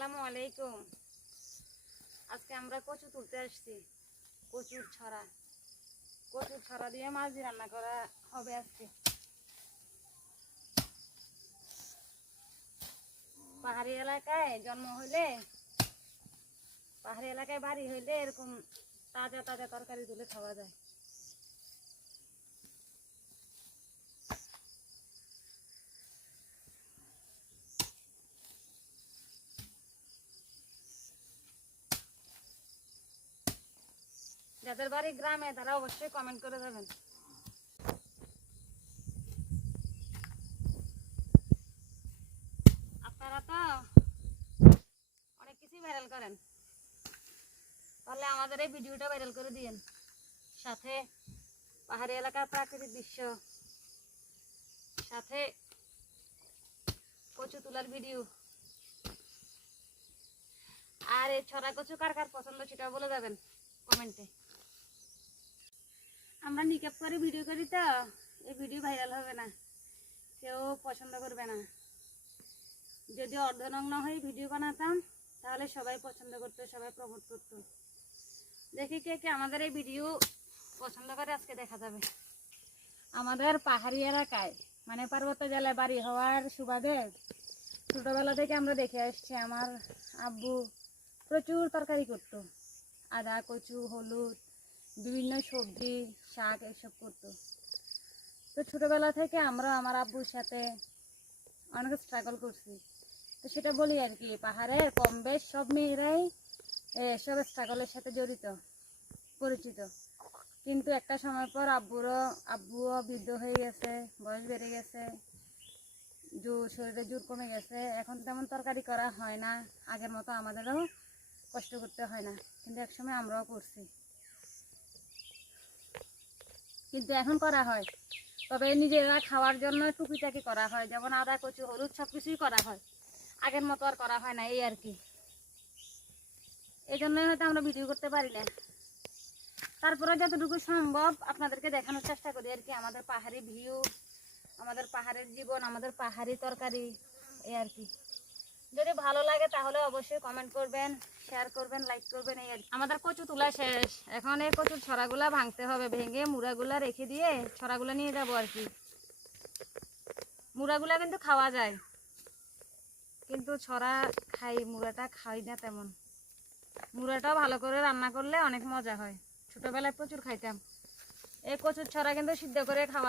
আসসালামু আলাইকুম। আজকে আমরা কচু তুলতে আসছি। কচুর ছড়া দিয়ে মাছ দিয়ে রান্না করা হবে আজকে। পাহাড়ি এলাকায় জন্ম হইলে, পাহাড়ি এলাকায় বাড়ি হইলে এরকম তাজা তাজা তরকারি তুলে খাওয়া যায়। যাদের বাড়ি গ্রামে তারা অবশ্যই কমেন্ট করে যাবেন। আপনারা তো অনেক কিছুই ভাইরাল করেন, তাহলে আমাদের এই ভিডিওটা ভাইরাল করে দিয়েন। সাথে পাহাড়ি এলাকার প্রাকৃতিক দৃশ্য, সাথে কচু তোলার ভিডিও। আর এই ছড়া কচু কার কার পছন্দ সেটা বলে যাবেন কমেন্টে। আমরা নিকাপ করে ভিডিও করি তো এই ভিডিও ভাইরাল হবে না, কেউ পছন্দ করবে না। যদি অর্ধনগ্ন হয়ে ভিডিও বানাতাম তাহলে সবাই পছন্দ করতো, সবাই প্রমোট করতো। দেখি কে কে আমাদের এই ভিডিও পছন্দ করে আজকে দেখা যাবে। আমাদের পাহাড়ি এলাকায় মানে পার্বত্য জেলায় বাড়ি হওয়ার সুবাদে ছোটোবেলা থেকে আমরা দেখে আসছি আমার আব্বু প্রচুর তরকারি করতো। আদা, কচু, হলুদ, বিভিন্ন সবজি, শাক এসব করতো। তো ছোটোবেলা থেকে আমরা আমার আব্বুর সাথে অনেক স্ট্রাগল করছি। তো সেটা বলি আর কি, পাহাড়ের কম বেশ সব মেয়েরাই এসব স্ট্রাগলের সাথে জড়িত, পরিচিত। কিন্তু একটা সময় পর আব্বুও বৃদ্ধ হয়ে গেছে, বয়স বেড়ে গেছে, শরীরে জোর কমে গেছে। এখন তেমন তরকারি করা হয় না, আগের মতো আমাদেরও কষ্ট করতে হয় না। কিন্তু একসময় আমরাও করছি, কিন্তু এখন করা হয়, তবে নিজেরা খাওয়ার জন্য টুকিটাকি করা হয়। যেমন আদা, কচু, হলুদ সব কিছুই করা হয়, আগের মতো আর করা হয় না, এই আর কি। এই জন্যই হয়তো আমরা ভিডিও করতে পারি না। তারপরে যতটুকু সম্ভব আপনাদেরকে দেখানোর চেষ্টা করি আর কি, আমাদের পাহাড়ি ভিউ, আমাদের পাহাড়ের জীবন, আমাদের পাহাড়ি তরকারি, এই আর কি। যদি ভালো লাগে তাহলে অবশ্যই কমেন্ট করবেন, শেয়ার করবেন, লাইক করবেন, এই আর কি। আমাদের কচু তোলা শেষ, এখন এই কচুর ছড়াগুলা ভাঙতে হবে। ভেঙে মুড়াগুলা রেখে দিয়ে ছড়াগুলা নিয়ে যাবো আর কি। মুড়াগুলা কিন্তু খাওয়া যায়, কিন্তু ছড়া খাই, মুড়াটা খাই না তেমন। মুড়াটাও ভালো করে রান্না করলে অনেক মজা হয়, ছোটবেলায় প্রচুর খাইতাম। এই কচুর ছড়া কিন্তু সিদ্ধ করে খাওয়া যায়।